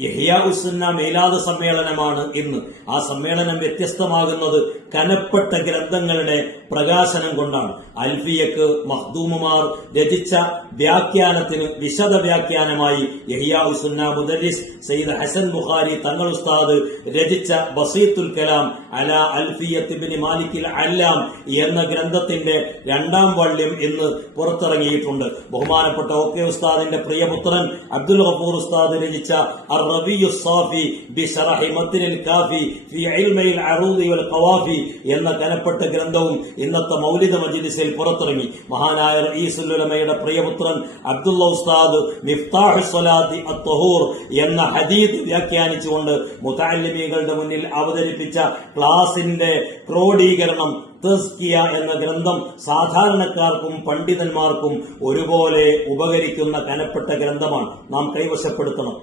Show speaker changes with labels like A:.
A: യഹിയാഉസുന്ന മേലാത സമ്മേളനമാണ് ഇന്ന്. ആ സമ്മേളനം വ്യത്യസ്തമാകുന്നത് കനപ്പെട്ട ഗ്രന്ഥങ്ങളുടെ പ്രകാശനം കൊണ്ടാണ്. അൽഫിയക്ക് മഹ്ദൂമുമാർ രചിച്ച വ്യാഖ്യാനത്തിന് വിശദ വ്യാഖ്യാനമായി യഹിയാവുസുന്ന മുദരിസ് സയ്യിദ് ഹസൻ ബുഖാരി തങ്ങൾ ഉസ്താദ് രചിച്ച ബസീത്തുൽ കലാം അല അൽഫിയത്ത് ബിൻ മാലിക്കിൽ അല്ലാം എന്ന ഗ്രന്ഥത്തിന്റെ രണ്ടാം വള്യം ഇന്ന് പുറത്തിറങ്ങിയിട്ടുണ്ട്. ബഹുമാനപ്പെട്ട ഒ കെ ഉസ്താദിന്റെ പ്രിയപുത്രൻ അബ്ദുൽ ഗഫൂർ ഉസ്താദ് രചിച്ച റബിയു സാഫി ബി ഷറഹി കാഫി ഫി അയിൽമയിൽ അറൂദി വൽ ഖവാഫി എന്ന കനപ്പെട്ട ഗ്രന്ഥവും ഇന്നത്തെ മൗലിക മജിലിസിൽ പുറത്തിറങ്ങി. മഹാനായ റഈസുലുലമയുടെ പ്രിയപുത്രൻ അബ്ദുള്ള ഉസ്താദ് മിഫ്താഹു സ്വലാത്തി അത്തഹൂർ എന്ന ഹദീദ് വ്യാഖ്യാനിച്ചുകൊണ്ട് മുതാലിമികളുടെ മുന്നിൽ അവതരിപ്പിച്ച ക്ലാസിന്റെ ക്രോഡീകരണം തസ്കിയ എന്ന ഗ്രന്ഥം സാധാരണക്കാർക്കും പണ്ഡിതന്മാർക്കും ഒരുപോലെ ഉപകരിക്കുന്ന കനപ്പെട്ട ഗ്രന്ഥമാണ്. നാം കൈവശപ്പെടുത്തണം.